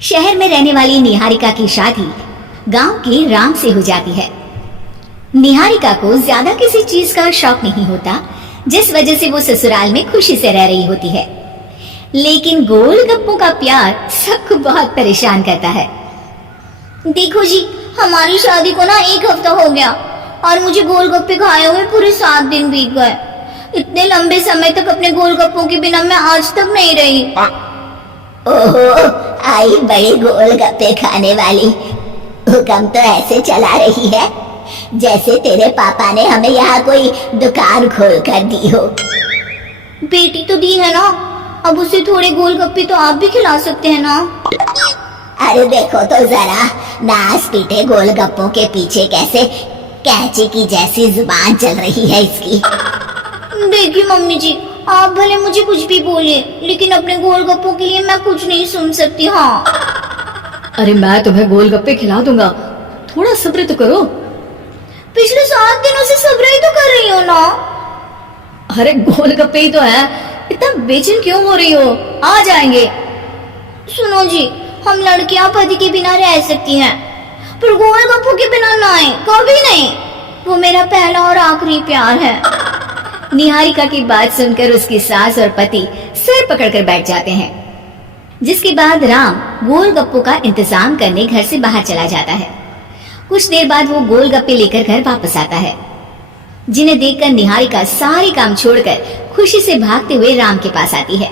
शहर में रहने वाली निहारिका की शादी गांव के राम से हो जाती है। निहारिका को ज्यादा किसी चीज का शौक नहीं होता, जिस वजह से वो ससुराल में खुशी से रह रही होती है। लेकिन गोलगप्पों का प्यार सबको बहुत परेशान करता है। देखो जी, हमारी शादी को ना 1 हफ्ता हो गया और मुझे गोलगप्पे खाए हुए पूरे 7 दिन बीत गए। इतने लंबे समय तक अपने गोलगप्पों के बिना मैं आज तक नहीं रही। ओहो, आई बड़ी गोलगप्पे खाने वाली। हुक्म तो ऐसे चला रही है जैसे तेरे पापा ने हमें यहाँ कोई दुकान खोल कर दी हो। बेटी तो दी है ना, अब उसे थोड़े गोलगप्पे तो आप भी खिला सकते हैं ना। अरे देखो तो जरा, नास पीटे गोलगप्पों के पीछे कैसे कैंची की जैसी जुबान चल रही है इसकी। देखिए मम्मी जी, आप भले मुझे कुछ भी बोलिए, लेकिन अपने गोलगप्पों के लिए मैं कुछ नहीं सुन सकती। हाँ, अरे मैं तुम्हें गोलगप्पे खिला दूंगा, थोड़ा सब्र तो करो। पिछले 7 दिनों से सब्र ही तो कर रही हो ना। अरे गोलगप्पे ही तो है, इतना बेचैन क्यों हो रही हो? आ जाएंगे। सुनो जी, हम लड़कियां पति के बिना रह सकती हैं, पर गोलगप्पों के बिना नहीं, कभी नहीं। वो मेरा पहला और आखिरी प्यार है। निहारिका की बात सुनकर उसकी सास और पति सिर पकड़कर बैठ जाते हैं। जिसके बाद राम गोलगप्पों का इंतजाम करने घर से बाहर चला जाता है। कुछ देर बाद वो गोलगप्पे लेकर घर वापस आता है, जिन्हें देखकर निहारिका सारे काम छोड़कर खुशी से भागते हुए राम के पास आती है।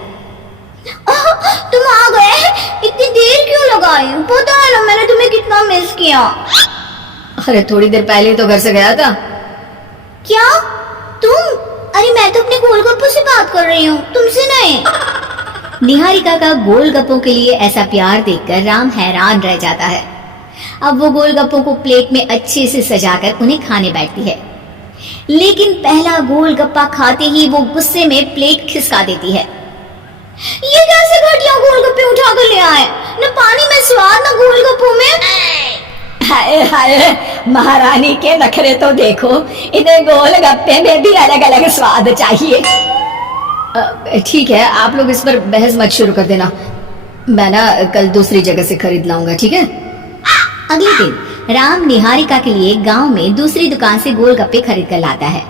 तुम आ गए? इतनी देर क्यों लगाई? पता है ना मैंने तुम्हें कितना मिस किया। अरे थोड़ी देर पहले तो घर से गया था। क्या तुम? अरे मैं तो अपने गोलगप्पों से बात कर रही हूँ, तुमसे नहीं। निहारिका का गोलगप्पों के लिए ऐसा प्यार देखकर राम हैरान रह जाता है। अब वो गोलगप्पों को प्लेट में अच्छे से सजाकर उन्हें खाने बैठती है, लेकिन पहला गोलगप्पा खाते ही वो गुस्से में प्लेट खिसका देती है। ये कैसे घटिया गोलगप्पे उठा कर ले आए? न पानी में स्वाद, न गोलगप्पों में। हाय हाय, महारानी के नखरे तो देखो, इन्हें गोलगप्पे में भी अलग अलग स्वाद चाहिए। ठीक है, आप लोग इस पर बहस मत शुरू कर देना, मैं ना कल दूसरी जगह से खरीद लाऊंगा, ठीक है? अगले दिन राम निहारिका के लिए गांव में दूसरी दुकान से गोलगप्पे खरीद कर लाता है,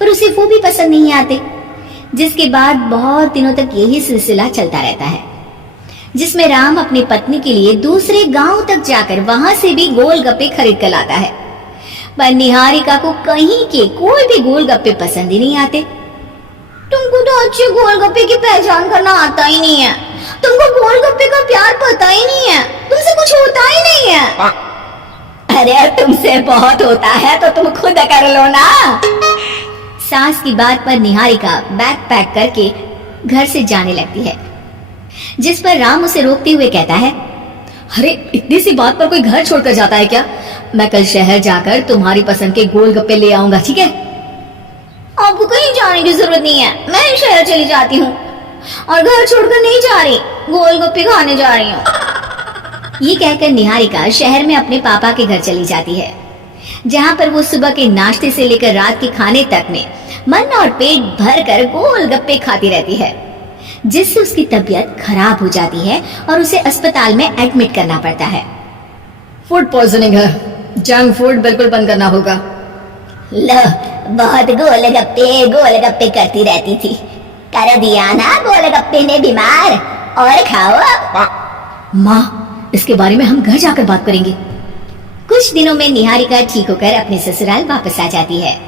पर उसे वो भी पसंद नहीं आते। जिसके बाद बहुत दिनों तक यही सिलसिला चलता रहता है, जिसमें राम अपनी पत्नी के लिए दूसरे गांव तक जाकर वहां से भी गोलगप्पे खरीद कर लाता है, पर निहारिका को कहीं के कोई भी गोलगप्पे पसंद ही नहीं आते। तुमको तो अच्छे गोलगप्पे की पहचान करना आता ही नहीं है। तुमको गोलगप्पे का प्यार पता ही नहीं है, तुमसे कुछ होता ही नहीं है। अरे तुमसे बहुत होता है तो तुम खुद कर लो ना। सास की बात पर निहारिका बैग पैक करके घर से जाने लगती है, जिस पर राम उसे रोकते हुए कहता है, अरे इतनी सी बात पर कोई घर छोड़कर जाता है क्या? मैं कल शहर जाकर तुम्हारी पसंद के गोलगप्पे ले आऊंगा, ठीक है? आपको कहीं जाने की जरूरत नहीं है, मैं ही शहर चली जाती हूँ और घर छोड़कर नहीं जा रही, गोलगप्पे खाने जा रही हूँ। ये कहकर निहारिका शहर में अपने पापा के घर चली जाती है, जहाँ पर वो सुबह के नाश्ते से लेकर रात के खाने तक में मन और पेट भर कर गोलगप्पे खाती रहती है, जिससे उसकी तबीयत खराब हो जाती है और उसे अस्पताल में एडमिट करना पड़ता है। फूड पॉइजनिंग है, जंक फूड बिल्कुल बंद करना होगा। लो, बहुत गोलगप्पे गोलगप्पे करती रहती थी, कर दिया ना गोलगप्पे ने बीमार। और खाओ अब। माँ, इसके बारे में हम घर जाकर बात करेंगे। कुछ दिनों में निहारिका ठीक होकर अपने ससुराल वापस आ जाती है,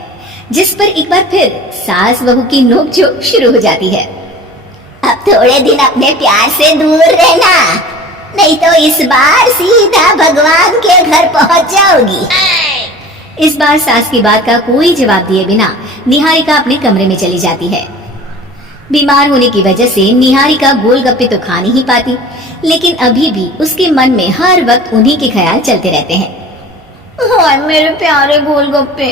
जिस पर एक बार फिर सास बहू की नोकझोंक शुरू हो जाती है। अब थोड़े दिन अपने प्यार से दूर रहना, नहीं तो इस बार सीधा भगवान के घर पहुंच जाओगी। इस बार सास की बात का कोई जवाब दिए बिना निहारिका अपने कमरे में चली जाती है। बीमार होने की वजह से निहारिका गोलगप्पे तो खा नहीं पाती, लेकिन अभी भी उसके मन में हर वक्त उन्हीं के ख्याल चलते रहते हैं। हाय मेरे प्यारे गोलगप्पे,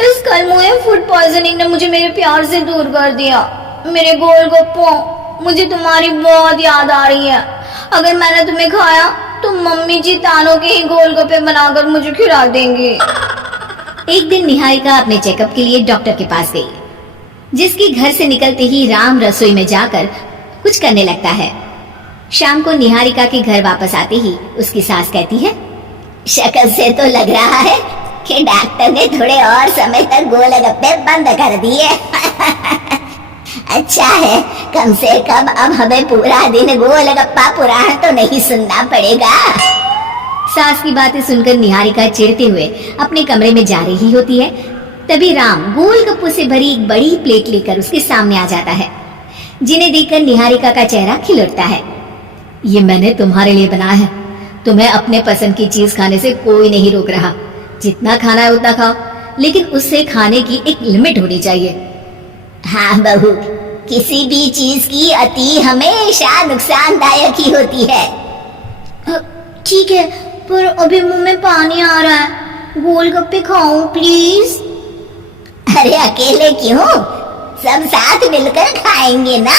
इस कलमुए फूड पॉइजनिंग ने मुझे मेरे प्यार से दूर कर दिया। मेरे गोलगप्पों, मुझे तुम्हारी बहुत याद आ रही है। अगर मैंने तुम्हें खाया तो मम्मी जी तानों के ही गोलगप्पे बनाकर मुझे खिला देंगी। एक दिन निहारिका अपने चेकअप के लिए डॉक्टर के पास गई, जिसके घर से निकलते ही राम रसोई में जाकर कुछ करने लगता है। शाम को निहारिका के घर वापस आते ही उसकी सास कहती है, शक्ल से तो लग रहा है कि डॉक्टर ने थोड़े और समय तक गोलगप्पे बंद कर दिए। अच्छा है, कम से कम अब हमें पूरा दिन गोलगप्पा पुराण तो नहीं सुनना पड़ेगा। सास की बातें सुनकर निहारिका चिढ़ते हुए अपने कमरे में जा रही होती है। तभी राम गोलगप्पों से भरी एक बड़ी प्लेट लेकर उसके सामने आ जाता है, जिन्हें देखकर निहारिका का चेहरा खिल उठता है। ये मैंने तुम्हारे लिए बनाया है। तुम्हें अपने पसंद की चीज खाने से कोई नहीं रोक रहा। जितना खाना है उतना खाओ, लेकिन उससे खाने की एक लिमिट होनी चाहिए। हाँ बहू, किसी भी चीज की अति हमेशा नुकसानदायक ही होती है। ठीक है, पर अभी मुंह में पानी आ रहा है, गोलगप्पे खाओ प्लीज। अरे अकेले क्यों, सब साथ मिलकर खाएंगे ना।